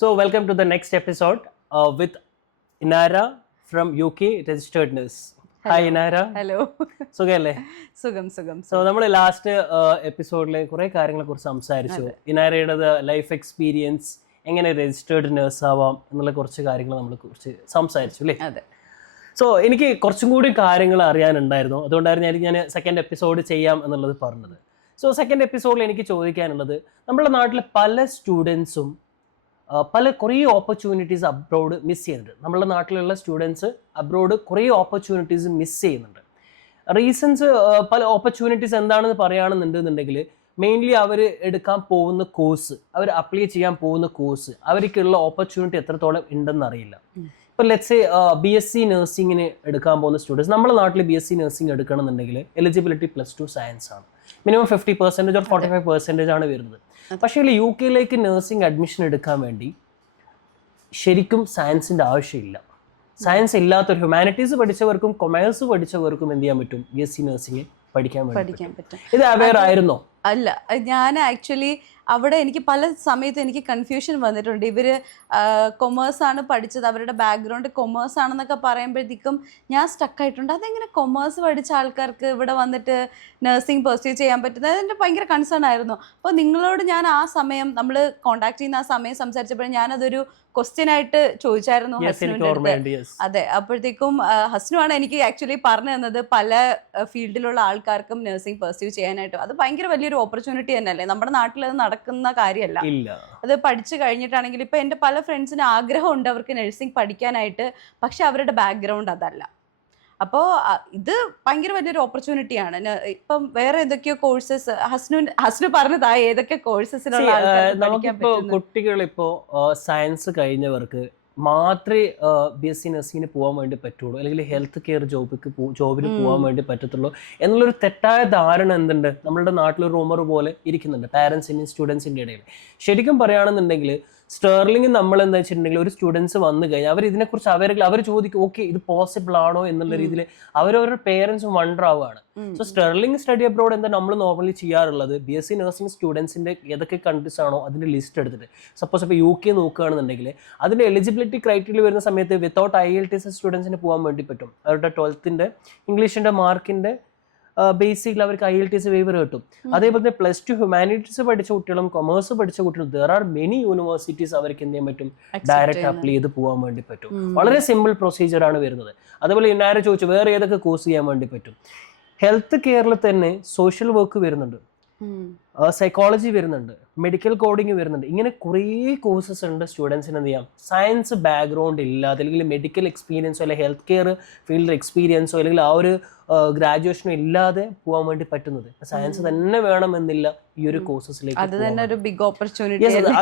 So, welcome to the next episode with Inara from UK registered nurse. Hi Inara. Hello സുഖല്ലേ? സുഖം so നമ്മൾ last എപ്പിസോഡിൽ കുറേ കാര്യങ്ങളെ കുറിച്ച് സംസാരിച്ചു. ഇനാരയുടെ ലൈഫ് എക്സ്പീരിയൻസ്, എങ്ങനെ രജിസ്റ്റേർഡ് നേഴ്സ് ആവാം എന്നുള്ള കുറച്ച് കാര്യങ്ങൾ നമ്മൾ കുറിച്ച് സംസാരിച്ചു അല്ലേ? അതെ. സോ എനിക്ക് കുറച്ചും കൂടി കാര്യങ്ങൾ അറിയാനുണ്ടായിരുന്നു, അതുകൊണ്ടായിരുന്നു ഞാൻ സെക്കൻഡ് എപ്പിസോഡ് ചെയ്യാം എന്നുള്ളത് പറഞ്ഞത്. സോ സെക്കൻഡ് എപ്പിസോഡിൽ എനിക്ക് ചോദിക്കാനുള്ളത്, നമ്മുടെ നാട്ടിലെ പല സ്റ്റുഡൻസും കുറേ ഓപ്പർച്യൂണിറ്റീസ് അബ്രോഡ് മിസ് ചെയ്യുന്നുണ്ട്. നമ്മുടെ നാട്ടിലുള്ള സ്റ്റുഡൻസ് അബ്രോഡ് കുറേ ഓപ്പർച്യൂണിറ്റീസ് മിസ് ചെയ്യുന്നുണ്ട്. റീസൺസ് പല ഓപ്പർച്യൂണിറ്റീസ് എന്താണെന്ന് പറയുകയാണെന്നുണ്ടെന്നുണ്ടെങ്കിൽ മെയിൻലി അവർ എടുക്കാൻ പോകുന്ന കോഴ്സ്, അവർ അപ്ലൈ ചെയ്യാൻ പോകുന്ന കോഴ്സ്, അവർക്കുള്ള ഓപ്പർച്യൂണിറ്റി എത്രത്തോളം ഉണ്ടെന്ന് അറിയില്ല. ഇപ്പോൾ ലെറ്റ്സ് BSc നഴ്സിങ്ങിന് എടുക്കാൻ പോകുന്ന സ്റ്റുഡൻസ്, നമ്മുടെ നാട്ടിൽ BSc നഴ്സിംഗ് എടുക്കണമെന്നുണ്ടെങ്കിൽ എലിജിബിലിറ്റി +2 സയൻസ് ആണ്. മിനിമം 50% or 45% ആണ് വരുന്നത്. പക്ഷേ UK നഴ്സിംഗ് അഡ്മിഷൻ എടുക്കാൻ വേണ്ടി ശരിക്കും സയൻസിൻ്റെ ആവശ്യമില്ല. സയൻസ് ഇല്ലാത്തൊരു ഹ്യൂമാനിറ്റീസ് പഠിച്ചവർക്കും കൊമേഴ്സ് പഠിച്ചവർക്കും എന്ത് ചെയ്യാൻ പറ്റും? BSc നഴ്സിംഗ് പഠിക്കാൻ പറ്റും. ഇത് അവെയർ ആയിരുന്നോ? അല്ല, ഞാൻ ആക്ച്വലി അവിടെ എനിക്ക് പല സമയത്ത് എനിക്ക് കൺഫ്യൂഷൻ വന്നിട്ടുണ്ട്. ഇവര് കൊമേഴ്സ് ആണ് പഠിച്ചത്, അവരുടെ ബാക്ക്ഗ്രൗണ്ട് കൊമേഴ്സ് ആണെന്നൊക്കെ പറയുമ്പോഴത്തേക്കും ഞാൻ സ്റ്റക്കായിട്ടുണ്ട്. അതെങ്ങനെ കൊമേഴ്സ് പഠിച്ച ആൾക്കാർക്ക് ഇവിടെ വന്നിട്ട് നഴ്സിംഗ് പെർസ്യൂ ചെയ്യാൻ പറ്റുന്നത്? അതെൻ്റെ ഭയങ്കര കൺസേൺ ആയിരുന്നു. അപ്പോൾ നിങ്ങളോട് ഞാൻ ആ സമയം നമ്മൾ കോണ്ടാക്ട് ചെയ്യുന്ന ആ സമയം സംസാരിച്ചപ്പോൾ ഞാനതൊരു ക്വസ്റ്റ്യൻ ആയിട്ട് ചോദിച്ചായിരുന്നു ഹസ്നുവിൻ്റെ അടുത്ത്. അതെ, അപ്പോഴത്തേക്കും ഹസ്നുവാണ് എനിക്ക് ആക്ച്വലി പറഞ്ഞു തന്നത് പല ഫീൽഡിലുള്ള ആൾക്കാർക്കും നഴ്സിംഗ് പെർസ്യൂ ചെയ്യാനായിട്ട്. അത് ഭയങ്കര വലിയൊരു ഓപ്പർച്യൂണിറ്റി തന്നെയല്ലേ? നമ്മുടെ നാട്ടിൽ അത് നടക്കുന്ന കാര്യമല്ല. അത് പഠിച്ചു കഴിഞ്ഞിട്ടാണെങ്കിൽ ഇപ്പം എൻ്റെ പല ഫ്രണ്ട്സിന് ആഗ്രഹമുണ്ട് അവർക്ക് നഴ്സിംഗ് പഠിക്കാനായിട്ട്, പക്ഷെ അവരുടെ ബാക്ക്ഗ്രൗണ്ട് അതല്ല. അപ്പോൾ ഇത് ഭയങ്കര വലിയൊരു ഓപ്പർച്യൂണിറ്റിയാണ്. ഇപ്പം വേറെ ഏതൊക്കെയോ കോഴ്സസ് ഹസ്നു പറഞ്ഞതാ, ഏതൊക്കെ കോഴ്സസിലുള്ള നമുക്കിപ്പോ കുട്ടികളിപ്പോ സയൻസ് കഴിഞ്ഞവർക്ക് മാത്രമേ BSc നഴ്സിങ്ങിന് പോകാൻ വേണ്ടി പറ്റുള്ളൂ, അല്ലെങ്കിൽ ഹെൽത്ത് കെയർ ജോബിന് പോകാൻ വേണ്ടി പറ്റത്തുള്ളൂ എന്നുള്ളൊരു തെറ്റായ ധാരണ എന്തുണ്ട് നമ്മളുടെ നാട്ടിലൊരു റൂമർ പോലെ ഇരിക്കുന്നുണ്ട് പാരൻസിൻ്റെയും സ്റ്റുഡൻസിൻ്റെ ഇടയിൽ. ശരിക്കും പറയുകയാണെന്നുണ്ടെങ്കിൽ സ്റ്റേർലിംഗ് നമ്മൾ എന്താ വെച്ചിട്ടുണ്ടെങ്കിൽ ഒരു സ്റ്റുഡൻസ് വന്നു കഴിഞ്ഞാൽ അവർ ഇതിനെക്കുറിച്ച് അവർ ചോദിക്കും, ഓക്കെ ഇത് പോസിബിൾ ആണോ എന്നുള്ള രീതിയിൽ അവരവരുടെ പേരൻസും വണ്ടർ ആവുകയാണ്. സോ സ്റ്റെർലിംഗ് സ്റ്റഡി അബ്രോഡ് എന്താ നമ്മൾ നോർമലി ചെയ്യാറുള്ളത്, BSc നഴ്സിംഗ് സ്റ്റുഡൻസിന്റെ ഏതൊക്കെ കൺട്രീസ് ആണോ അതിന്റെ ലിസ്റ്റ് എടുത്തിട്ട്, സപ്പോസ് ഇപ്പോൾ UK നോക്കുകയാണെന്നുണ്ടെങ്കിൽ അതിന്റെ എലിജിബിലിറ്റി ക്രൈറ്റീരിയ വരുന്ന സമയത്ത് വിത്തൗട്ട് IELTS സ്റ്റുഡൻസിന് പോകാൻ വേണ്ടി പറ്റും. അവരുടെ 12th ഇംഗ്ലീഷിന്റെ മാർക്കിന്റെ ബേസിക്കലി അവർക്ക് IELTS വേവർ കിട്ടും. അതേപോലെ തന്നെ +2 ഹ്യൂമാനിറ്റീസ് പഠിച്ച കുട്ടികളും കൊമേഴ്സ് പഠിച്ച കുട്ടികളും ദർ ആർ മെനി യൂണിവേഴ്സിറ്റീസ് അവർക്ക് എന്ത് ചെയ്യാൻ പറ്റും? ഡയറക്റ്റ് അപ്ലൈ ചെയ്ത് പോകാൻ വേണ്ടി പറ്റും. വളരെ സിമ്പിൾ പ്രൊസീജിയർ ആണ് വരുന്നത്. അതേപോലെ ഇന്നാരെ ചോദിച്ചു വേറെ ഏതൊക്കെ കോഴ്സ് ചെയ്യാൻ വേണ്ടി പറ്റും? ഹെൽത്ത് കെയറിൽ തന്നെ സോഷ്യൽ വർക്ക് വരുന്നുണ്ട്, സൈക്കോളജി വരുന്നുണ്ട്, മെഡിക്കൽ കോഡിങ് വരുന്നുണ്ട്. ഇങ്ങനെ കുറേ കോഴ്സസ് ഉണ്ട് സ്റ്റുഡൻസിന് എന്ത് ചെയ്യാം. സയൻസ് ബാക്ക്ഗ്രൗണ്ട് ഇല്ലാതെ അല്ലെങ്കിൽ മെഡിക്കൽ എക്സ്പീരിയൻസോ അല്ലെങ്കിൽ ഹെൽത്ത് കെയർ ഫീൽഡ് എക്സ്പീരിയൻസോ അല്ലെങ്കിൽ ആ ഒരു ഗ്രാജുവേഷനോ ഇല്ലാതെ പോകാൻ വേണ്ടി പറ്റുന്നത്. സയൻസ് തന്നെ വേണമെന്നില്ല ഈ ഒരു കോഴ്സസിലേക്ക്.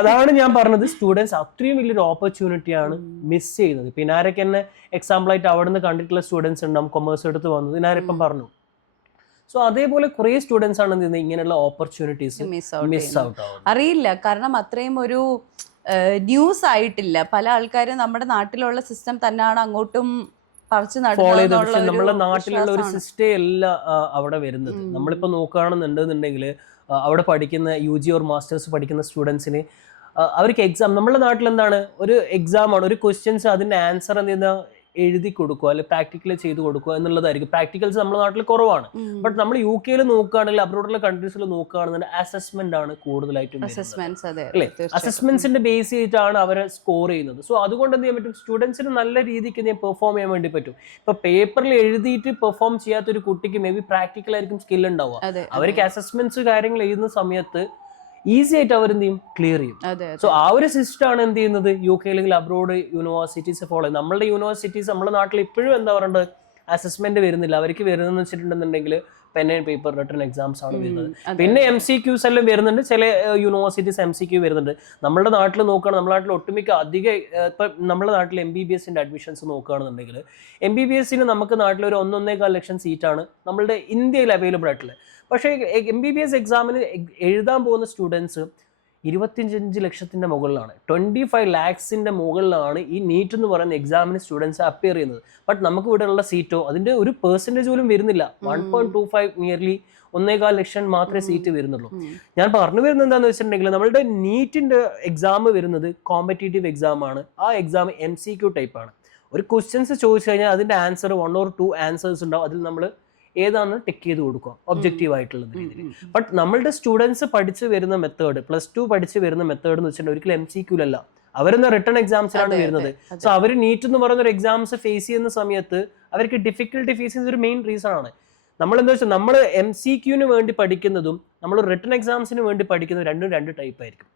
അതാണ് ഞാൻ പറഞ്ഞത്, സ്റ്റുഡൻസ് അത്രയും വലിയൊരു ഓപ്പർച്യൂണിറ്റിയാണ് മിസ് ചെയ്യുന്നത്. പിന്നെ ആരൊക്കെ എന്നെ എക്സാമ്പിൾ ആയിട്ട് അവിടെ നിന്ന് കണ്ടിട്ടുള്ള സ്റ്റുഡൻസ് ഉണ്ടാവും കൊമേഴ്സ് എടുത്ത് വന്നത്, ഞാനിപ്പം പറഞ്ഞു. സോ അതേപോലെ കുറെ സ്റ്റുഡൻസ് ആണ് ഇങ്ങനെയുള്ള ഓപ്പർച്യൂണിറ്റീസ് മിസ് ഔട്ട് ആവും. അറിയില്ല, കാരണം അത്രയും ഒരു ന്യൂസ് ആയിട്ടില്ല. പല ആൾക്കാരും നമ്മുടെ നാട്ടിലുള്ള സിസ്റ്റം തന്നെയാണ് അങ്ങോട്ടും ഫോളോ ചെയ്തത്. പക്ഷെ നമ്മളെ നാട്ടിലുള്ള ഒരു സിസ്റ്റേ അല്ല അവിടെ വരുന്നത്. നമ്മളിപ്പോ നോക്കുകയാണെന്നുണ്ടെന്നുണ്ടെങ്കിൽ അവിടെ പഠിക്കുന്ന UG ഓർ മാസ്റ്റേഴ്സ് പഠിക്കുന്ന സ്റ്റുഡൻസിന് അവർക്ക് എക്സാം, നമ്മുടെ നാട്ടിൽ എന്താണ് ഒരു എക്സാം ആണ്, ഒരു ക്വസ്റ്റ്യൻസ് അതിന്റെ ആൻസർ എന്ത് എഴുതി കൊടുക്കുക അല്ലെങ്കിൽ പ്രാക്ടിക്കൽ ചെയ്ത് കൊടുക്കുക എന്നുള്ളതായിരിക്കും. പ്രാക്ടിക്കൽസ് നമ്മുടെ നാട്ടിൽ കുറവാണ്. ബട്ട് നമ്മൾ UK നോക്കുകയാണെങ്കിൽ അബ്രോഡുള്ള കൺട്രീസിൽ നോക്കുകയാണെന്നുണ്ടെങ്കിൽ അസസ്മെന്റ് ആണ് കൂടുതലായിട്ടും അല്ലേ? അസസ്മെന്റ്സിന്റെ ബേസ് ചെയ്തിട്ടാണ് അവരെ സ്കോർ ചെയ്യുന്നത്. സോ അതുകൊണ്ട് എന്ത് ചെയ്യാൻ പറ്റും? സ്റ്റുഡൻസിന് നല്ല രീതിക്ക് പെർഫോം ചെയ്യാൻ വേണ്ടി പറ്റും. ഇപ്പൊ പേപ്പറിൽ എഴുതിയിട്ട് പെർഫോം ചെയ്യാത്ത ഒരു കുട്ടിക്ക് മേ ബി പ്രാക്ടിക്കൽ ആയിരിക്കും സ്കിൽ ഉണ്ടാവുക. അവർക്ക് അസസ്മെന്റ്സ് കാര്യങ്ങൾ എഴുതുന്ന സമയത്ത് ഈസി ആയിട്ട് അവർ എന്ത് ചെയ്യും? ക്ലിയർ ചെയ്യും. സോ ആ ഒരു സിസ്റ്റം ആണ് എന്ത് ചെയ്യുന്നത് UK അല്ലെങ്കിൽ അബ്രോഡ് യൂണിവേഴ്സിറ്റീസ് ഫോളോ ചെയ്യും. നമ്മളുടെ യൂണിവേഴ്സിറ്റീസ് നമ്മുടെ നാട്ടിൽ ഇപ്പോഴും എന്താ പറയുന്നത്, അസസ്മെന്റ് വരുന്നില്ല. അവർക്ക് വരുന്നതെന്ന് വെച്ചിട്ടുണ്ടെന്നുണ്ടെങ്കിൽ pen and paper written exams ആണ് വരുന്നത്. പിന്നെ MCQs എല്ലാം വരുന്നുണ്ട്, ചില യൂണിവേഴ്സിറ്റീസ് MCQ വരുന്നുണ്ട്. നമ്മുടെ നാട്ടിൽ നോക്കുകയാണ്, നമ്മുടെ നാട്ടിൽ ഒട്ടുമിക്ക ഇപ്പം നമ്മുടെ നാട്ടിൽ MBBS അഡ്മിഷൻസ് നോക്കുകയാണെന്നുണ്ടെങ്കിൽ MBBS നമുക്ക് നാട്ടിൽ ഒരു 1.25 ലക്ഷം സീറ്റാണ് നമ്മളുടെ ഇന്ത്യയിൽ അവൈലബിൾ ആയിട്ടുള്ളത്. പക്ഷേ MBBS എക്സാമിന് എഴുതാൻ പോകുന്ന സ്റ്റുഡൻസ് 25 ലക്ഷത്തിന്റെ മുകളിലാണ്, 25 lakhs മുകളിലാണ് ഈ നീറ്റ് എന്ന് പറയുന്ന എക്സാമിന് സ്റ്റുഡൻസ് അപ്പിയർ ചെയ്യുന്നത്. ബട്ട് നമുക്ക് ഇവിടെ ഉള്ള സീറ്റോ അതിന്റെ ഒരു പെർസെൻറ്റേജ് പോലും വരുന്നില്ല. 1.25 നിയർലി 1.25 ലക്ഷം മാത്രമേ സീറ്റ് വരുന്നുള്ളൂ. ഞാൻ പറഞ്ഞു വരുന്നത് എന്താണെന്ന് വെച്ചിട്ടുണ്ടെങ്കിൽ നമ്മളുടെ നീറ്റിന്റെ എക്സാം വരുന്നത് കോമ്പറ്റേറ്റീവ് എക്സാം ആണ്. ആ എക്സാം MCQ ടൈപ്പ് ആണ്. ഒരു ക്വസ്റ്റ്യൻസ് ചോദിച്ചു കഴിഞ്ഞാൽ അതിന്റെ ആൻസർ 1 or 2 ആൻസേഴ്സ് ഉണ്ടാവും. അതിൽ നമ്മൾ ഏതാണ് ടിക്ക് ചെയ്ത് കൊടുക്കുക ഒബ്ജക്റ്റീവ് ആയിട്ടുള്ള രീതിയിൽ. ബട്ട് നമ്മളുടെ സ്റ്റുഡൻസ് പഠിച്ചു വരുന്ന മെത്തേഡ്, +2 പഠിച്ചു വരുന്ന മെത്തേഡ് എന്ന് വെച്ചിട്ടുണ്ടെങ്കിൽ ഒരിക്കലും MCQ അല്ല, അവരെന്ന റിട്ടേൺ എക്സാംസിലാണ് വരുന്നത്. സോ അവർ നീറ്റ് എന്ന് പറയുന്ന ഒരു എക്സാംസ് ഫേസ് ചെയ്യുന്ന സമയത്ത് അവർക്ക് ഡിഫിക്കൽട്ടി ഫേസ് ചെയ്യുന്ന ഒരു മെയിൻ റീസൺ ആണ്. നമ്മൾ എന്താ വെച്ചാൽ നമ്മൾ MCQന് വേണ്ടി പഠിക്കുന്നതും നമ്മൾ റിട്ടേൺ എക്സാംസിന് വേണ്ടി പഠിക്കുന്നതും രണ്ടും 2 ടൈപ്പ് ആയിരിക്കും.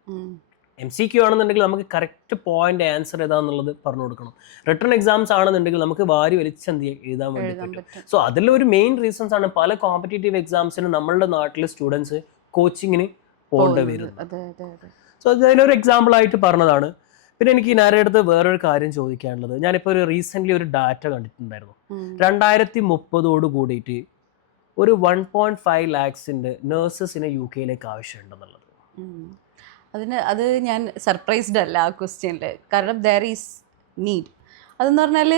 MCQ ആണെന്നുണ്ടെങ്കിൽ നമുക്ക് കറക്റ്റ് പോയിന്റ് ആൻസർ ഏതാന്നുള്ളത് പറഞ്ഞു കൊടുക്കണം. റിട്ടേൺ എക്സാംസ് ആണെന്നുണ്ടെങ്കിൽ നമുക്ക് വാരി വലിച്ചെന്ത് എഴുതാൻ വേണ്ടി പറ്റും. സോ അതിലൊരു മെയിൻ റീസൺസ് ആണ് പല കോമ്പറ്റേറ്റീവ് എക്സാംസിന് നമ്മളുടെ നാട്ടിലെ സ്റ്റുഡൻസ് കോച്ചിങ്ങിന് പോകേണ്ടി വരുന്നത്. സോ അതിനൊരു എക്സാമ്പിൾ ആയിട്ട് പറഞ്ഞതാണ്. പിന്നെ എനിക്ക് നേരെ അടുത്ത് വേറൊരു കാര്യം ചോദിക്കാനുള്ളത്, ഞാനിപ്പോൾ റീസെന്റ് ഒരു ഡാറ്റ കണ്ടിട്ടുണ്ടായിരുന്നു. 2030 കൂടിയിട്ട് ഒരു 1.5 lakhs നഴ്സസിന് UK ആവശ്യമുണ്ടെന്നുള്ളത്. അത് ഞാൻ സർപ്രൈസ്ഡ് അല്ല ആ ക്വസ്റ്റ്യനിൽ. കാരണം ദർ ഈസ് നീഡ്. അതെന്ന് പറഞ്ഞാൽ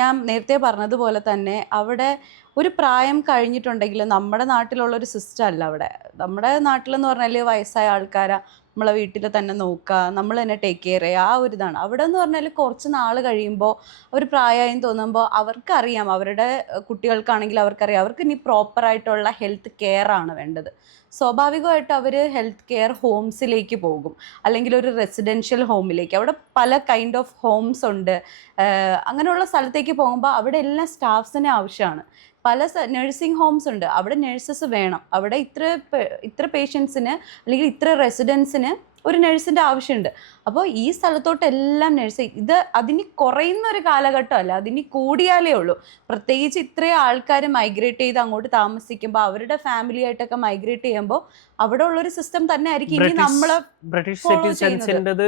ഞാൻ നേരത്തെ പറഞ്ഞതുപോലെ തന്നെ അവിടെ ഒരു പ്രായം കഴിഞ്ഞിട്ടുണ്ടെങ്കിൽ നമ്മുടെ നാട്ടിലുള്ളൊരു സിസ്റ്റം അല്ല അവിടെ. നമ്മുടെ നാട്ടിലെന്ന് പറഞ്ഞാൽ വയസ്സായ ആൾക്കാരെ നമ്മളെ വീട്ടിൽ തന്നെ നോക്കുക, നമ്മൾ തന്നെ ടേക്ക് കെയർ ചെയ്യുക, ആ ഒരു ഇതാണ്. അവിടെ എന്ന് പറഞ്ഞാൽ കുറച്ച് നാൾ കഴിയുമ്പോൾ അവർ പ്രായമായി തോന്നുമ്പോൾ അവർക്കറിയാം, അവരുടെ കുട്ടികൾക്കാണെങ്കിൽ അവർക്കറിയാം അവർക്ക് ഇനി പ്രോപ്പറായിട്ടുള്ള ഹെൽത്ത് കെയർ ആണ് വേണ്ടത്. സ്വാഭാവികമായിട്ട് അവർ ഹെൽത്ത് കെയർ ഹോംസിലേക്ക് പോകും, അല്ലെങ്കിൽ ഒരു റെസിഡൻഷ്യൽ ഹോമിലേക്ക്. അവിടെ പല കൈൻഡ് ഓഫ് ഹോംസ് ഉണ്ട്. അങ്ങനെയുള്ള സ്ഥലത്തേക്ക് പോകുമ്പോൾ അവിടെ എല്ലാം സ്റ്റാഫ്സിനെ ആവശ്യമാണ്. പല നഴ്സിംഗ് ഹോംസ് ഉണ്ട്, അവിടെ നഴ്സസ് വേണം. അവിടെ ഇത്ര പേഷ്യൻസിന് അല്ലെങ്കിൽ ഇത്ര റെസിഡൻസിന് ഒരു നഴ്സിൻ്റെ ആവശ്യമുണ്ട്. അപ്പോൾ ഈ സ്ഥലത്തോട്ടെല്ലാം നഴ്സ് അതിന് കുറയുന്ന ഒരു കാലഘട്ടമല്ല, അതിന് കൂടിയാലേ ഉള്ളൂ. പ്രത്യേകിച്ച് ഇത്രയും ആൾക്കാർ മൈഗ്രേറ്റ് ചെയ്ത് അങ്ങോട്ട് താമസിക്കുമ്പോൾ അവരുടെ ഫാമിലി ആയിട്ടൊക്കെ മൈഗ്രേറ്റ് ചെയ്യുമ്പോൾ അവിടെ ഉള്ളൊരു സിസ്റ്റം തന്നെ ആയിരിക്കും ഇനി നമ്മളെ ബ്രിട്ടീഷ് സിറ്റിസൺസിൻ്റെത്.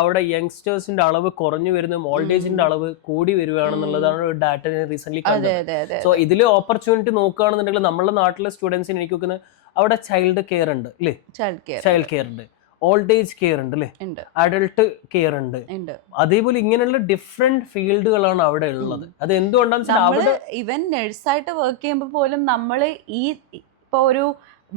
അവിടെ യങ്സ്റ്റേഴ്സിന്റെ അളവ് കുറഞ്ഞു വരുന്ന, ഓൾഡേജിന്റെ അളവ് കൂടി വരുവാണെന്നുള്ളതാണ് ഒരു ഡാറ്റ റീസെന്റ് കണ്ടത്. സോ ഇതിൽ ഓപ്പർച്യൂണിറ്റി നോക്കുകയാണെന്നുണ്ടെങ്കിൽ നമ്മുടെ നാട്ടിലെ സ്റ്റുഡൻസിന് എനിക്ക് നോക്കുന്നത് അവിടെ ചൈൽഡ് കെയർ ഉണ്ട് അല്ലേ, ചൈൽഡ് കെയർ ഉണ്ട്, ഓൾഡ് ഏജ് കെയർ ഉണ്ട് അല്ലേ, അഡൾട്ട് കെയർ ഉണ്ട്. അതേപോലെ ഇങ്ങനെയുള്ള ഡിഫറെന്റ് ഫീൽഡുകളാണ് അവിടെ ഉള്ളത്. അത് എന്തുകൊണ്ടാണ് ഈവൻ നഴ്സായിട്ട് വർക്ക് ചെയ്യുമ്പോൾ പോലും നമ്മൾ ഇപ്പോൾ ഒരു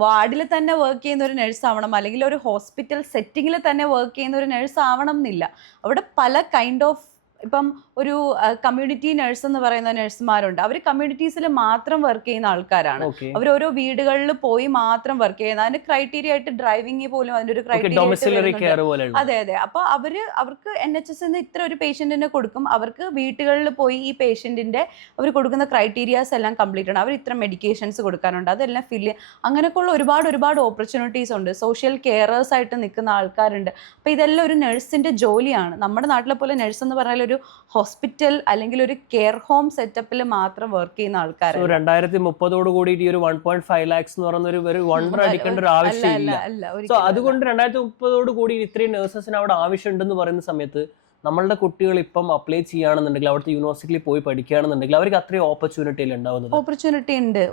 വാർഡിൽ തന്നെ വർക്ക് ചെയ്യുന്ന ഒരു നഴ്സ് ആവണം, അല്ലെങ്കിൽ ഒരു ഹോസ്പിറ്റൽ സെറ്റിങ്ങിൽ തന്നെ വർക്ക് ചെയ്യുന്ന ഒരു നഴ്സ് ആവണം എന്നില്ല. അവിടെ പല കൈൻഡ് ഓഫ്, ഇപ്പം ഒരു കമ്മ്യൂണിറ്റി നഴ്സ് എന്ന് പറയുന്ന നഴ്സുമാരുണ്ട്. അവർ കമ്മ്യൂണിറ്റീസിൽ മാത്രം വർക്ക് ചെയ്യുന്ന ആൾക്കാരാണ്. അവർ ഓരോ വീടുകളിൽ പോയി മാത്രം വർക്ക് ചെയ്യുന്ന, അതിന് ക്രൈറ്റീരിയ ആയിട്ട് ഡ്രൈവിംഗ് പോലും അതിനൊരു ക്രൈറ്റീരിയ. അതെ. അപ്പോൾ അവർക്ക് NHS ഇത്ര ഒരു പേഷ്യന്റിനെ കൊടുക്കും, അവർക്ക് വീടുകളിൽ പോയി ഈ പേഷ്യന്റിന്റെ അവർ കൊടുക്കുന്ന ക്രൈറ്റീരിയാസ് എല്ലാം കംപ്ലീറ്റ് ആണ്. അവർ ഇത്ര മെഡിക്കേഷൻസ് കൊടുക്കാനുണ്ട്, അതെല്ലാം ഫില്ല്. അങ്ങനെയൊക്കെയുള്ള ഒരുപാട് ഓപ്പർച്യൂണിറ്റീസ് ഉണ്ട്. സോഷ്യൽ കെയറേഴ്സ് ആയിട്ട് നിൽക്കുന്ന ആൾക്കാരുണ്ട്. അപ്പോൾ ഇതെല്ലാം ഒരു നഴ്സിന്റെ ജോലിയാണ്. നമ്മുടെ നാട്ടിലെ പോലെ നഴ്സ് എന്ന് പറഞ്ഞാൽ ഒരു ഹോസ്പിറ്റൽ അല്ലെങ്കിൽ ഒരു കെയർ ഹോം സെറ്റപ്പിൽ മാത്രം വർക്ക് ചെയ്യുന്ന ആൾക്കാർ. 2030 കൂടി ഈ ഒരു 1.5 lakhs എന്ന് പറയുന്ന ഒരു വണ്ടർ അടിക്കേണ്ട ഒരു ആവശ്യമില്ല. സോ അതുകൊണ്ട് 2030 കൂടി ഇത്രയും നഴ്സസിന് അവിടെ ആവശ്യമുണ്ടെന്ന് പറയുന്ന സമയത്ത് നമ്മളുടെ കുട്ടികൾ ഇപ്പം അപ്ലൈ ചെയ്യുകയാണെന്നുണ്ടെങ്കിൽ അവിടുത്തെ യൂണിവേഴ്സിറ്റിയിൽ പോയി പഠിക്കുകയാണെന്നുണ്ടെങ്കിൽ അവർക്ക് അത്രയും ഓപ്പർച്യൂണിറ്റി ഉണ്ടാവുന്നത്. ഓപ്പർച്യൂണിറ്റി ഉണ്ട്.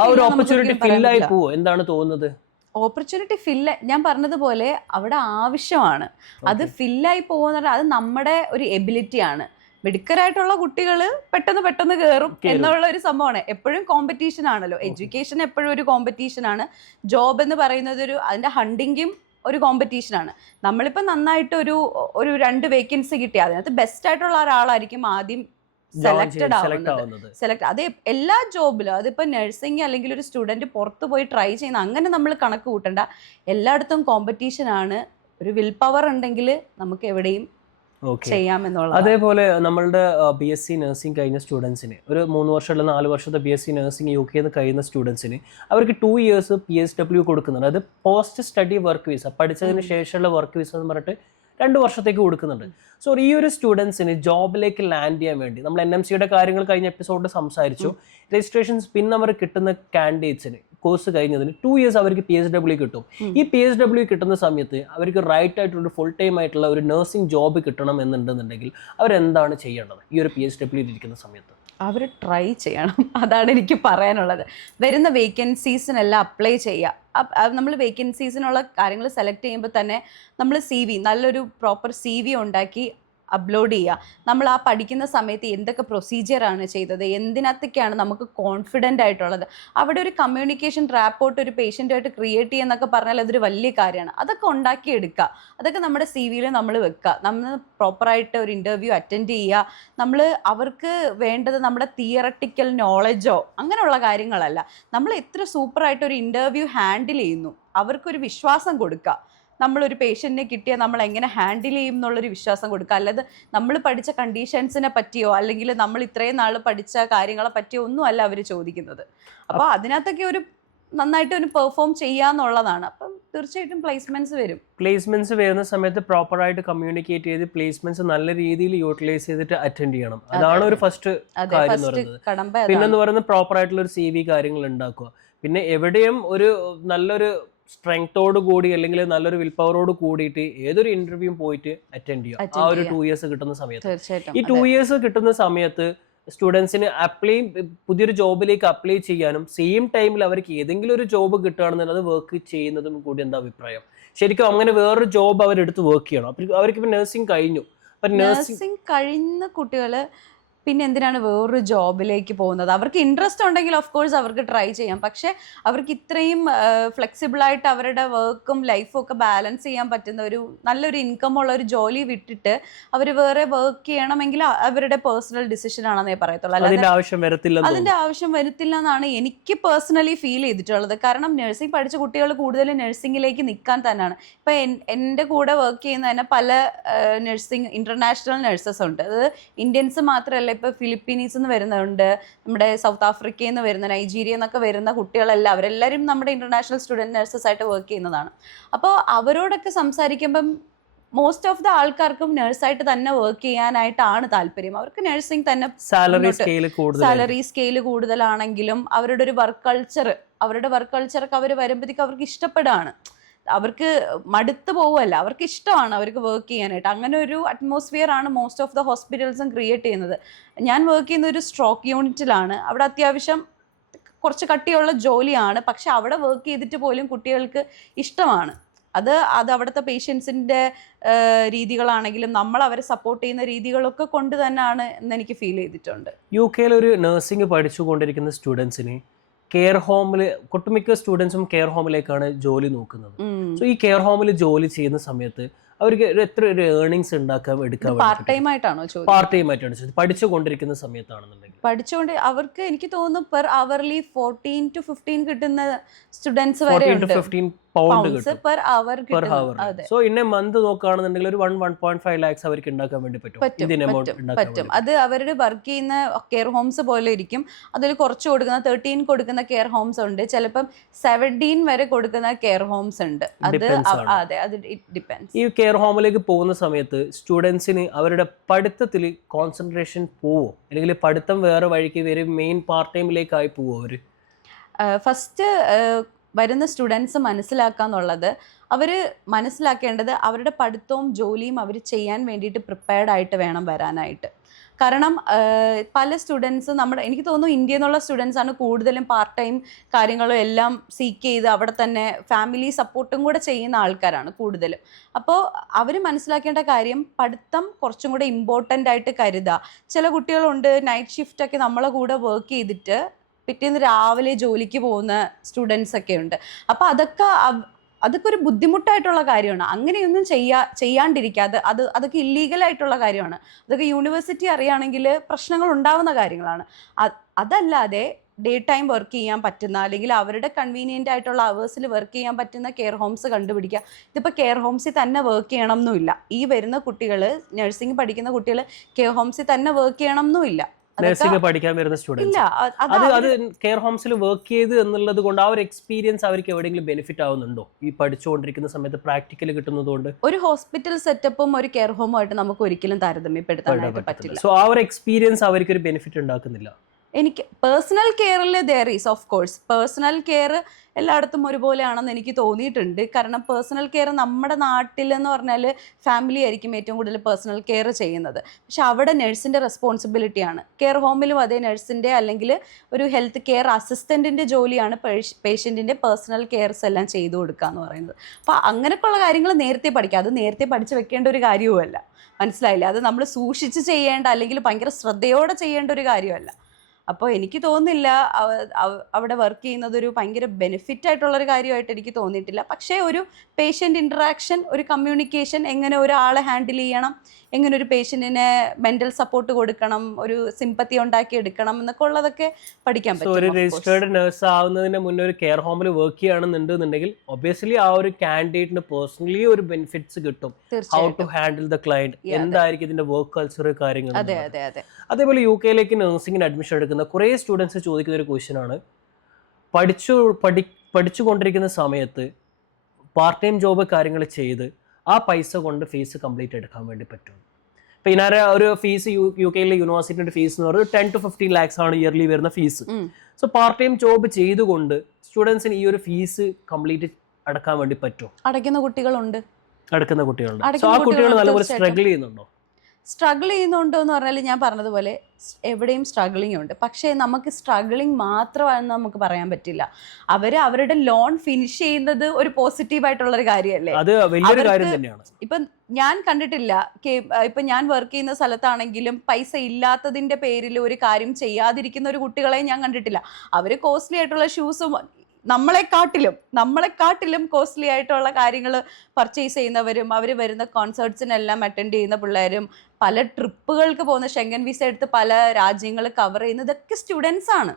ആ ഒരു ഓപ്പർച്യൂണിറ്റി ഫില്ലായി പോവോ, എന്താണ് തോന്നുന്നത്? ഓപ്പർച്യൂണിറ്റി ഫില്ല്, ഞാൻ പറഞ്ഞതുപോലെ അവിടെ ആവശ്യമാണ്. അത് ഫില്ലായി പോകുന്ന അത് നമ്മുടെ ഒരു എബിലിറ്റിയാണ്. മിടുക്കരായിട്ടുള്ള കുട്ടികൾ പെട്ടെന്ന് കയറും എന്നുള്ള ഒരു സംഭവമാണ്. എപ്പോഴും കോമ്പറ്റീഷൻ ആണല്ലോ, എഡ്യൂക്കേഷൻ എപ്പോഴും ഒരു കോമ്പറ്റീഷനാണ്. ജോബ് എന്ന് പറയുന്നത് അതിൻ്റെ ഹണ്ടിങ്ങും ഒരു കോമ്പറ്റീഷനാണ്. നമ്മളിപ്പോൾ നന്നായിട്ട് ഒരു 2 വേക്കൻസി കിട്ടി, അതിനകത്ത് ബെസ്റ്റ് ആയിട്ടുള്ള ഒരാളായിരിക്കും ആദ്യം സെലക്ട്. അത് എല്ലാ ജോബിലും, അതിപ്പോ നഴ്സിംഗ് അല്ലെങ്കിൽ ഒരു സ്റ്റുഡന്റ് പുറത്തു പോയി ട്രൈ ചെയ്യുന്ന അങ്ങനെ നമ്മൾ കണക്ക് കൂട്ടണ്ട. എല്ലായിടത്തും കോമ്പറ്റീഷൻ ആണ്. ഒരു വിൽ പവർ ഉണ്ടെങ്കിൽ നമുക്ക് എവിടെയും ചെയ്യാമെന്നുള്ള. അതേപോലെ നമ്മളുടെ BSc നഴ്സിംഗ് കഴിഞ്ഞ സ്റ്റുഡൻസിന്, ഒരു 3 വർഷം അല്ലെങ്കിൽ 4 വർഷത്തെ BSc നഴ്സിംഗ് UK കഴിയുന്ന സ്റ്റുഡൻസിന് അവർക്ക് 2 years PSW കൊടുക്കുന്നുണ്ട്. അത് പോസ്റ്റ് സ്റ്റഡി വർക്ക് വിസ, പഠിച്ചതിന് ശേഷമുള്ള വർക്ക് വിസ എന്ന് പറഞ്ഞിട്ട് 2 വർഷത്തേക്ക് കൊടുക്കുന്നുണ്ട്. സോ ഈ ഒരു സ്റ്റുഡൻസിന് ജോബിലേക്ക് ലാൻഡ് ചെയ്യാൻ വേണ്ടി നമ്മൾ NMCയുടെ കാര്യങ്ങൾ കഴിഞ്ഞ എപ്പിസോഡിൽ സംസാരിച്ചു. രജിസ്ട്രേഷൻസ് പിന്നെ അവർ കിട്ടുന്ന കാൻഡിഡേറ്റ്സിന് കോഴ്സ് കഴിഞ്ഞതിന് 2 years അവർക്ക് PSW കിട്ടും. ഈ PSW കിട്ടുന്ന സമയത്ത് അവർക്ക് റൈറ്റ് ആയിട്ടുള്ള ഫുൾ ടൈം ആയിട്ടുള്ള ഒരു നഴ്സിംഗ് ജോബ് കിട്ടണം എന്നുണ്ടെന്നുണ്ടെങ്കിൽ അവരെന്താണ് ചെയ്യേണ്ടത് ഈ ഒരു PSW ഇരിക്കുന്ന സമയത്ത്? അവർ ട്രൈ ചെയ്യണം. അതാണ് എനിക്ക് പറയാനുള്ളത്. വരുന്ന വേക്കൻസീസിനെല്ലാം അപ്ലൈ ചെയ്യുക. നമ്മൾ വേക്കൻസീസിനുള്ള കാര്യങ്ങൾ സെലക്ട് ചെയ്യുമ്പോൾ തന്നെ നമ്മൾ CV, നല്ലൊരു പ്രോപ്പർ CV ഉണ്ടാക്കി അപ്ലോഡ് ചെയ്യുക, നമ്മൾ ആ പഠിക്കുന്ന സമയത്ത് എന്തൊക്കെ പ്രൊസീജിയറാണ് ചെയ്തത്, എന്തിനകത്തൊക്കെയാണ് നമുക്ക് കോൺഫിഡൻ്റ് ആയിട്ടുള്ളത്. അവിടെ ഒരു കമ്മ്യൂണിക്കേഷൻ റാപ്പോർട്ട് ഒരു പേഷ്യൻറ്റുമായിട്ട് ക്രിയേറ്റ് ചെയ്യുന്നൊക്കെ പറഞ്ഞാൽ അതൊരു വലിയ കാര്യമാണ്. അതൊക്കെ ഉണ്ടാക്കിയെടുക്കുക, അതൊക്കെ നമ്മുടെ CV-യിൽ നമ്മൾ വെക്കുക. നമ്മൾ പ്രോപ്പറായിട്ട് ഒരു ഇൻ്റർവ്യൂ അറ്റൻഡ് ചെയ്യുക. നമ്മൾ അവർക്ക് വേണ്ടത് നമ്മുടെ തിയറട്ടിക്കൽ നോളജോ അങ്ങനെയുള്ള കാര്യങ്ങളല്ല, നമ്മൾ എത്ര സൂപ്പറായിട്ട് ഒരു ഇൻ്റർവ്യൂ ഹാൻഡിൽ ചെയ്യുന്നു അവർക്കൊരു വിശ്വാസം കൊടുക്കുക. നമ്മളൊരു പേഷ്യൻറ്റിനെ കിട്ടിയാൽ നമ്മൾ എങ്ങനെ ഹാൻഡിൽ ചെയ്യും എന്നുള്ളൊരു വിശ്വാസം കൊടുക്കുക. അല്ലാതെ നമ്മൾ പഠിച്ച കണ്ടീഷൻസിനെ പറ്റിയോ അല്ലെങ്കിൽ നമ്മൾ ഇത്രയും നാൾ പഠിച്ച കാര്യങ്ങളെ പറ്റിയോ ഒന്നും അല്ല അവർ ചോദിക്കുന്നത്. അപ്പോൾ അതിനകത്തൊക്കെ ഒരു നന്നായിട്ട് ഒരു പെർഫോം ചെയ്യാന്നുള്ളതാണ്. അപ്പം തീർച്ചയായിട്ടും പ്ലേസ്മെന്റ്സ് വരുന്ന സമയത്ത് പ്രോപ്പറായിട്ട് കമ്മ്യൂണിക്കേറ്റ് ചെയ്ത് പ്ലേസ്മെന്റ്സ് നല്ല രീതിയിൽ യൂട്ടിലൈസ് ചെയ്തിട്ട് അറ്റൻഡ് ചെയ്യണം. അതാണ് ഒരു ഫസ്റ്റ് കാര്യം എന്ന് പറയുന്നത്. പിന്നെന്ന് പറയുന്നത് പ്രോപ്പറായിട്ടുള്ള ഒരു CV കാര്യങ്ങൾ ഉണ്ടാക്കുക. പിന്നെ എവിടെയും ഒരു നല്ലൊരു സ്ട്രെങ്തോട് കൂടി അല്ലെങ്കിൽ നല്ലൊരു വിൽ പവറോട് കൂടിയിട്ട് ഏതൊരു ഇന്റർവ്യൂ പോയിട്ട് അറ്റൻഡ് ചെയ്യുക. ആ ഒരു 2 years കിട്ടുന്ന സമയത്ത്, ഈ 2 years കിട്ടുന്ന സമയത്ത് സ്റ്റുഡൻസിന് പുതിയൊരു ജോബിലേക്ക് അപ്ലൈ ചെയ്യാനും സെയിം ടൈമിൽ അവർക്ക് ഏതെങ്കിലും ഒരു ജോബ് കിട്ടുകയാണെന്നുണ്ടെങ്കിൽ അത് വർക്ക് ചെയ്യുന്നതും കൂടി എന്താ അഭിപ്രായം? ശരിക്കും അങ്ങനെ വേറൊരു ജോബ് അവരെടുത്ത് വർക്ക് ചെയ്യണം. അവർക്ക് ഇപ്പൊ നഴ്സിംഗ് കഴിഞ്ഞു, നഴ്സിംഗ് കഴിഞ്ഞ കുട്ടികള് പിന്നെ എന്തിനാണ് വേറൊരു ജോബിലേക്ക് പോകുന്നത്? അവർക്ക് ഇൻട്രസ്റ്റ് ഉണ്ടെങ്കിൽ ഓഫ് കോഴ്സ് അവർക്ക് ട്രൈ ചെയ്യാം. പക്ഷെ അവർക്ക് ഇത്രയും ഫ്ലെക്സിബിളായിട്ട് അവരുടെ വർക്കും ലൈഫും ഒക്കെ ബാലൻസ് ചെയ്യാൻ പറ്റുന്ന ഒരു നല്ലൊരു ഇൻകം ഉള്ള ഒരു ജോലി വിട്ടിട്ട് അവർ വേറെ വർക്ക് ചെയ്യണമെങ്കിൽ അവരുടെ പേഴ്സണൽ ഡിസിഷൻ ആണെന്നേ പറയത്തുള്ളൂ. അതിന്റെ ആവശ്യം വരത്തില്ല എന്നാണ് എനിക്ക് പേഴ്സണലി ഫീൽ ചെയ്തിട്ടുള്ളത്. കാരണം നഴ്സിംഗ് പഠിച്ച കുട്ടികൾ കൂടുതൽ നഴ്സിംഗിലേക്ക് നിൽക്കാൻ തന്നെയാണ്. ഇപ്പൊ എൻ്റെ കൂടെ വർക്ക് ചെയ്യുന്ന തന്നെ പല നഴ്സിംഗ് ഇന്റർനാഷണൽ നഴ്സസ് ഉണ്ട്. അത് ഇന്ത്യൻസ് മാത്രമല്ല, ഇപ്പോൾ ഫിലിപ്പീനീസ് നിന്ന് വരുന്നുണ്ട്, നമ്മുടെ സൗത്ത് ആഫ്രിക്കയിൽ നിന്ന് വരുന്ന, നൈജീരിയ എന്നൊക്കെ വരുന്ന കുട്ടികളെല്ലാം അവരെല്ലാവരും നമ്മുടെ ഇന്റർനാഷണൽ സ്റ്റുഡൻറ് നഴ്സസ് ആയിട്ട് വർക്ക് ചെയ്യുന്നതാണ്. അപ്പോൾ അവരോടൊക്കെ സംസാരിക്കുമ്പം മോസ്റ്റ് ഓഫ് ദ ആൾക്കാർക്കും നഴ്സായിട്ട് തന്നെ വർക്ക് ചെയ്യാനായിട്ടാണ് താല്പര്യം. അവർക്ക് നഴ്സിംഗ് തന്നെ സാലറി സ്കെയിൽ കൂടുതലാണെങ്കിലും അവരുടെ ഒരു വർക്ക് കൾച്ചറൊക്കെ അവർ വരുമ്പോഴത്തേക്ക് അവർക്ക് ഇഷ്ടപ്പെടുകയാണ്. അവർക്ക് മടുത്ത് പോവുമല്ല, അവർക്ക് ഇഷ്ടമാണ് അവർക്ക് വർക്ക് ചെയ്യാനായിട്ട്. അങ്ങനെ ഒരു അറ്റ്മോസ്ഫിയർ ആണ് മോസ്റ്റ് ഓഫ് ദ ഹോസ്പിറ്റൽസും ക്രിയേറ്റ് ചെയ്യുന്നത്. ഞാൻ വർക്ക് ചെയ്യുന്ന ഒരു സ്ട്രോക്ക് യൂണിറ്റിലാണ്. അവിടെ അത്യാവശ്യം കുറച്ച് കട്ടിയുള്ള ജോലിയാണ്, പക്ഷെ അവിടെ വർക്ക് ചെയ്തിട്ട് പോലും കുട്ടികൾക്ക് ഇഷ്ടമാണ്. അത് അവിടുത്തെ പേഷ്യൻസിൻ്റെ രീതികളാണെങ്കിലും നമ്മൾ അവരെ സപ്പോർട്ട് ചെയ്യുന്ന രീതികളൊക്കെ കൊണ്ട് തന്നെയാണ് എന്ന് എനിക്ക് ഫീൽ ചെയ്തിട്ടുണ്ട്. UK ഒരു നഴ്സിംഗ് പഠിച്ചുകൊണ്ടിരിക്കുന്ന സ്റ്റുഡൻസിന് കെയർ ഹോമിൽ, ഒട്ടുമിക്ക സ്റ്റുഡൻസും കെയർ ഹോമിലേക്കാണ് ജോലി നോക്കുന്നത്. സോ ഈ കെയർ ഹോമിൽ ജോലി ചെയ്യുന്ന സമയത്ത് അവർക്ക് എത്ര ഒരു ഏർണിങ്സ് എടുക്കാൻ പാർട്ട് ടൈം ആയിട്ടാണോ? പാർട്ട് ടൈം ആയിട്ടാണ് പഠിച്ചുകൊണ്ടിരിക്കുന്ന സമയത്താണെന്നുണ്ടെങ്കിൽ അവർക്ക് എനിക്ക് തോന്നുന്നു പെർ അവർലി 14 to 15 കിട്ടുന്ന സ്റ്റുഡൻസ് വരെ ഉണ്ട്. Per hour. സോ ഇന്ന മന്ത് നോക്കുകയാണെന്നുണ്ടെങ്കിൽ ഒരു 1.5 lakhs അവർക്ക് ഉണ്ടാക്കാൻ വേണ്ടി പറ്റും. അത് അവരുടെ വർക്ക് ചെയ്യുന്ന കെയർ ഹോംസ് പോലെ ഇരിക്കും. അതിൽ കുറച്ച് കൊടുക്കുന്ന 13 കൊടുക്കുന്ന കെയർ ഹോംസ് ഉണ്ട്, ചിലപ്പം 17 വരെ കൊടുക്കുന്ന കെയർ ഹോംസ് ഉണ്ട്. അത് ഇറ്റ് ഡിപ്പെൻഡ്സ്. ഈ കെയർ ഹോമിലേക്ക് പോകുന്ന സമയത്ത് സ്റ്റുഡൻസിന് അവരുടെ പഠിത്തത്തിൽ കോൺസെൻട്രേഷൻ പോവോ, അല്ലെങ്കിൽ പഠിത്തം വേറെ വഴിക്ക് മെയിൻ പാർട്ട് ടൈമിലേക്കായി പോവോ? അവര് ഫസ്റ്റ് വരുന്ന സ്റ്റുഡൻസ് മനസ്സിലാക്കാന്നുള്ളത്, അവർ മനസ്സിലാക്കേണ്ടത് അവരുടെ പഠിത്തവും ജോലിയും അവർ ചെയ്യാൻ വേണ്ടിയിട്ട് പ്രിപ്പയർഡ് ആയിട്ട് വേണം വരാനായിട്ട്. കാരണം പല സ്റ്റുഡൻസ് എനിക്ക് തോന്നുന്നു ഇന്ത്യയിൽ നിന്നുള്ള സ്റ്റുഡൻസ് ആണ് കൂടുതലും പാർട്ട് ടൈം കാര്യങ്ങളും എല്ലാം സീക്ക് ചെയ്ത് അവിടെ തന്നെ ഫാമിലി സപ്പോർട്ടും കൂടെ ചെയ്യുന്ന ആൾക്കാരാണ് കൂടുതലും. അപ്പോൾ അവർ മനസ്സിലാക്കേണ്ട കാര്യം പഠിത്തം കുറച്ചും കൂടെ ഇമ്പോർട്ടൻ്റ് ആയിട്ട് കരുതുക. ചില കുട്ടികളുണ്ട് നൈറ്റ് ഷിഫ്റ്റൊക്കെ നമ്മളെ കൂടെ വർക്ക് ചെയ്തിട്ട് പിറ്റേന്ന് രാവിലെ ജോലിക്ക് പോകുന്ന സ്റ്റുഡൻസ് ഒക്കെ ഉണ്ട്. അപ്പോൾ അതൊക്കെ ഒരു ബുദ്ധിമുട്ടായിട്ടുള്ള കാര്യമാണ്. അങ്ങനെയൊന്നും ചെയ്യാണ്ടിരിക്കാതെ അതൊക്കെ ഇല്ലീഗലായിട്ടുള്ള കാര്യമാണ്. അതൊക്കെ യൂണിവേഴ്സിറ്റി അറിയുകയാണെങ്കിൽ പ്രശ്നങ്ങൾ ഉണ്ടാവുന്ന കാര്യങ്ങളാണ്. അതല്ലാതെ ഡേ ടൈം വർക്ക് ചെയ്യാൻ പറ്റുന്ന അല്ലെങ്കിൽ അവരുടെ കൺവീനിയൻ്റ് ആയിട്ടുള്ള അവേഴ്സിൽ വർക്ക് ചെയ്യാൻ പറ്റുന്ന കെയർ ഹോംസ് കണ്ടുപിടിക്കുക. ഇതിപ്പോൾ കെയർ ഹോംസിൽ തന്നെ വർക്ക് ചെയ്യണം എന്നുമില്ല. ഈ വരുന്ന കുട്ടികൾ, നഴ്സിംഗ് പഠിക്കുന്ന കുട്ടികൾ കെയർ ഹോംസിൽ തന്നെ വർക്ക് ചെയ്യണം എന്നുമില്ല. നഴ്സിംഗ് പഠിക്കാൻ വരുന്ന സ്റ്റുഡൻസ് അത് കെയർ ഹോംസിൽ വർക്ക് ചെയ്ത് എന്നുള്ളത് കൊണ്ട് ആ ഒരു എക്സ്പീരിയൻസ് അവർക്ക് എവിടെയെങ്കിലും ബെനിഫിറ്റ് ആവുന്നുണ്ടോ ഈ പഠിച്ചുകൊണ്ടിരിക്കുന്ന സമയത്ത് പ്രാക്ടിക്കൽ കിട്ടുന്നതുകൊണ്ട്? ഒരു ഹോസ്പിറ്റൽ സെറ്റപ്പും ഒരു കെയർ ഹോമുമായിട്ട് നമുക്ക് ഒരിക്കലും താരതമ്യപ്പെടുത്താനായിട്ട് പറ്റില്ല. സോ ആ ഒരു എക്സ്പീരിയൻസ് അവർക്ക് ഒരു ബെനിഫിറ്റ് ഉണ്ടാക്കുന്നില്ല. എനിക്ക് പേഴ്സണൽ കെയറിൽ there is of course personal care എല്ലായിടത്തും ഒരുപോലെയാണെന്ന് എനിക്ക് തോന്നിയിട്ടുണ്ട്. കാരണം പേഴ്സണൽ കെയർ നമ്മുടെ നാട്ടിലെന്ന് പറഞ്ഞാൽ ഫാമിലി ആയിരിക്കും ഏറ്റവും കൂടുതൽ പേഴ്സണൽ കെയർ ചെയ്യുന്നത്. പക്ഷെ അവിടെ നഴ്സിൻ്റെ റെസ്പോൺസിബിലിറ്റിയാണ്. കെയർ ഹോമിലും അതേ നഴ്സിൻ്റെ അല്ലെങ്കിൽ ഒരു ഹെൽത്ത് കെയർ അസിസ്റ്റൻറ്റിൻ്റെ ജോലിയാണ് പേഷ്യൻറ്റിൻ്റെ പേഴ്സണൽ കെയർസ് എല്ലാം ചെയ്തു കൊടുക്കുക എന്ന് പറയുന്നത്. അപ്പോൾ അങ്ങനെയൊക്കെയുള്ള കാര്യങ്ങൾ നേരത്തെ പഠിക്കുക. അത് നേരത്തെ പഠിച്ച് വെക്കേണ്ട ഒരു കാര്യവുമല്ല. മനസ്സിലായില്ലേ? അത് നമ്മൾ സൂക്ഷിച്ച് ചെയ്യേണ്ട അല്ലെങ്കിൽ ഭയങ്കര ശ്രദ്ധയോടെ ചെയ്യേണ്ട ഒരു കാര്യമല്ല. അപ്പോൾ എനിക്ക് തോന്നുന്നില്ല അവിടെ വർക്ക് ചെയ്യുന്നത് ഒരു ഭയങ്കര ബെനിഫിറ്റ് ആയിട്ടുള്ളൊരു കാര്യമായിട്ട് എനിക്ക് തോന്നിയിട്ടില്ല. പക്ഷേ ഒരു പേഷ്യൻ്റ് ഇൻറ്ററാക്ഷൻ, ഒരു കമ്മ്യൂണിക്കേഷൻ, എങ്ങനെ ഒരാളെ ഹാൻഡിൽ ചെയ്യണം, എങ്ങനെ ഒരു പേഷ്യൻറ്റിനെ മെൻ്റൽ സപ്പോർട്ട് കൊടുക്കണം, ഒരു സിമ്പത്തി ഉണ്ടാക്കി എടുക്കണം എന്നൊക്കെ ഉള്ളതൊക്കെ പഠിക്കാൻ പറ്റും. ഒരു രജിസ്റ്റേർഡ് നഴ്സ് ആവുന്നതിന് മുന്നേ ഒരു കെയർ ഹോമിൽ വർക്ക് ചെയ്യുകയാണെന്നുണ്ടെന്നുണ്ടെങ്കിൽ ഒബ്വിയസ്ലി ആ ഒരു കാൻഡിഡേറ്റിന് പേഴ്സണലി ഒരു ബെനിഫിറ്റ്സ് കിട്ടും. How to handle the client, എന്തായിരിക്കും ഇതിന്റെ വർക്ക് കൾച്ചർ, കാര്യങ്ങൾ. അതെ അതെ അതെ. അതേപോലെ UK-ലേക്ക് നഴ്സിംഗിന് അഡ്മിഷൻ എടുക്കുന്ന കുറേ സ്റ്റുഡൻസ് ചോദിക്കുന്ന ഒരു ക്വസ്റ്റ്യൻ ആണ്, പഠിച്ചുകൊണ്ടിരിക്കുന്ന സമയത്ത് പാർട്ട് ടൈം ജോബ് കാര്യങ്ങൾ ചെയ്ത് ആ പൈസ കൊണ്ട് ഫീസ് കംപ്ലീറ്റ് എടുക്കാൻ വേണ്ടി പറ്റും. ഇപ്പം ഇതിനാരെ ഒരു ഫീസ് UK-യിലെ യൂണിവേഴ്സിറ്റിയുടെ ഫീസ് എന്ന് പറയുന്നത് 10 to 15 lakhs ആണ് ഇയർലി വരുന്ന fees. So part time job ചെയ്തുകൊണ്ട് സ്റ്റുഡൻസിന് ഈ ഒരു ഫീസ് കംപ്ലീറ്റ് അടക്കാൻ വേണ്ടി പറ്റും? അടയ്ക്കുന്ന കുട്ടികളുണ്ട്. സോ ആ കുട്ടികൾ നല്ലപോലെ സ്ട്രഗിൾ ചെയ്യുന്നുണ്ടോ? സ്ട്രഗിൾ ചെയ്യുന്നുണ്ടോ എന്ന് പറഞ്ഞാൽ ഞാൻ പറഞ്ഞതുപോലെ എവിടെയും സ്ട്രഗിളിംഗ് ഉണ്ട്. പക്ഷേ നമുക്ക് സ്ട്രഗിളിംഗ് മാത്രമാണെന്ന് നമുക്ക് പറയാൻ പറ്റില്ല. അവരുടെ ലോൺ ഫിനിഷ് ചെയ്യുന്നത് ഒരു പോസിറ്റീവായിട്ടുള്ളൊരു കാര്യമല്ലേ? അത് വലിയൊരു കാര്യം തന്നെയാണ്. ഇപ്പം ഞാൻ കണ്ടിട്ടില്ല, ഇപ്പം ഞാൻ വർക്ക് ചെയ്യുന്ന സ്ഥലത്താണെങ്കിലും പൈസ ഇല്ലാത്തതിൻ്റെ പേരിൽ ഒരു കാര്യം ചെയ്യാതിരിക്കുന്ന ഒരു കുട്ടികളെ ഞാൻ കണ്ടിട്ടില്ല. അവർ കോസ്റ്റ്ലി ആയിട്ടുള്ള ഷൂസും നമ്മളെക്കാട്ടിലും കോസ്റ്റ്ലി ആയിട്ടുള്ള കാര്യങ്ങൾ പർച്ചേസ് ചെയ്യുന്നവരും അവർ വരുന്ന കോൺസേർട്സിനെല്ലാം അറ്റൻഡ് ചെയ്യുന്ന പിള്ളേരും പല ട്രിപ്പുകൾക്ക് പോകുന്ന ഷെങ്കൻ വിസ എടുത്ത് പല രാജ്യങ്ങൾ കവർ ചെയ്യുന്ന ഇതൊക്കെ സ്റ്റുഡൻസ് ആണ്.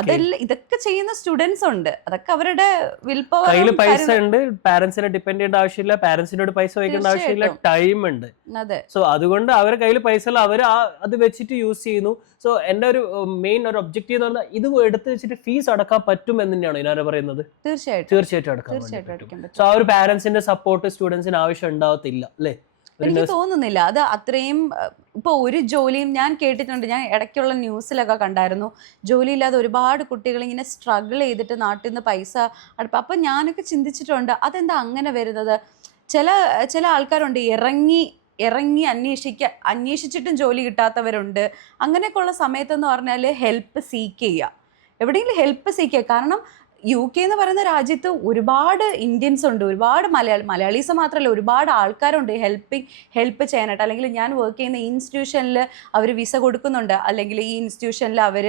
അതെല്ലാം ഇതൊക്കെ ചെയ്യുന്ന സ്റ്റുഡൻസ് ഉണ്ട്. അതൊക്കെ അവരുടെ വിൽ പവർ. കയ്യിൽ പൈസ ഉണ്ട്, പാരന്റ്സിനെ ഡിപ്പെൻഡ് ചെയ്യേണ്ട ആവശ്യമില്ല, പാരന്റ്സിനോട് പൈസ വയ്ക്കേണ്ട ആവശ്യമില്ല, ടൈം ഉണ്ട്. അതെ. സോ അതുകൊണ്ട് അവരുടെ കയ്യിൽ പൈസ ഉള്ള അവർ അത് വെച്ചിട്ട് യൂസ് ചെയ്യുന്നു. സോ എൻ്റെ ഒരു മെയിൻ ഒരു ഒബ്ജക്റ്റീവ് എന്ന് പറഞ്ഞാൽ ഇത് എടുത്ത് വെച്ചിട്ട് ഫീസ് അടക്കാൻ പറ്റും എന്ന് തന്നെയാണ് ഇതിനാരെ പറയുന്നത്. തീർച്ചയായിട്ടും അടക്കാൻ പറ്റും. സോ ആ ഒരു പാരന്റ്സിന്റെ സപ്പോർട്ട് സ്റ്റുഡൻസിന് ആവശ്യം ഉണ്ടാവത്തില്ല അല്ലേ? എനിക്ക് തോന്നുന്നില്ല അത് അത്രയും. ഇപ്പോൾ ഒരു ജോലിയും ഞാൻ കേട്ടിട്ടുണ്ട്, ഞാൻ ഇടയ്ക്കുള്ള ന്യൂസിലൊക്കെ കണ്ടായിരുന്നു, ജോലിയില്ലാതെ ഒരുപാട് കുട്ടികൾ ഇങ്ങനെ സ്ട്രഗിൾ ചെയ്തിട്ട് നാട്ടിൽ നിന്ന് പൈസ അടുപ്പം. അപ്പം ഞാനൊക്കെ ചിന്തിച്ചിട്ടുണ്ട് അതെന്താ അങ്ങനെ വരുന്നത്. ചില ആൾക്കാരുണ്ട് ഇറങ്ങി അന്വേഷിച്ചിട്ടും ജോലി കിട്ടാത്തവരുണ്ട്. അങ്ങനെയൊക്കെയുള്ള സമയത്തെന്ന് പറഞ്ഞാൽ ഹെൽപ്പ് സീക്ക് ചെയ്യുക, എവിടെയെങ്കിലും ഹെൽപ്പ് സീക്ക് ചെയ്യുക. കാരണം UK എന്ന് പറയുന്ന രാജ്യത്ത് ഒരുപാട് ഇന്ത്യൻസ് ഉണ്ട്, ഒരുപാട് മലയാളീസ് മാത്രമല്ല ഒരുപാട് ആൾക്കാരുണ്ട് ഹെൽപ്പ് ചെയ്യാനായിട്ട്. അല്ലെങ്കിൽ ഞാൻ വർക്ക് ചെയ്യുന്ന ഈ ഇൻസ്റ്റിറ്റ്യൂഷനിൽ അവർ വിസ കൊടുക്കുന്നുണ്ട്, അല്ലെങ്കിൽ ഈ ഇൻസ്റ്റിറ്റ്യൂഷനിൽ അവർ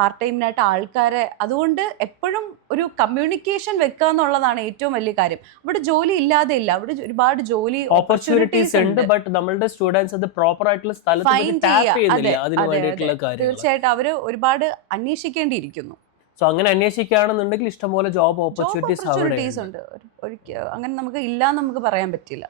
പാർട്ട് ടൈമിനായിട്ട് ആൾക്കാരെ. അതുകൊണ്ട് എപ്പോഴും ഒരു കമ്മ്യൂണിക്കേഷൻ വെക്കുക എന്നുള്ളതാണ് ഏറ്റവും വലിയ കാര്യം. അവിടെ ജോലി ഇല്ലാതെ ഇല്ല, അവിടെ ഒരുപാട് ജോലി ഓപ്പർച്യൂണിറ്റീസ് ഉണ്ട്. ബട്ട് നമ്മളുടെ സ്റ്റുഡൻസ് അത് പ്രോപ്പർ ആയിട്ടുള്ള സ്ഥലത്ത് ടാപ്പ് ചെയ്യുന്നില്ല. അതിനു വേണ്ടിയിട്ടുള്ള കാര്യം തീർച്ചയായിട്ടും അവർ ഒരുപാട് അന്വേഷിക്കേണ്ടിയിരിക്കുന്നു. സോ അങ്ങനെ അന്വേഷിക്കുകയാണെന്നുണ്ടെങ്കിൽ ഇഷ്ടംപോലെ ജോബ് ഓപ്പർച്യൂണിറ്റീസ് ഉണ്ട്. അങ്ങനെ നമുക്ക് ഇല്ലാന്ന് നമുക്ക് പറയാൻ പറ്റില്ല.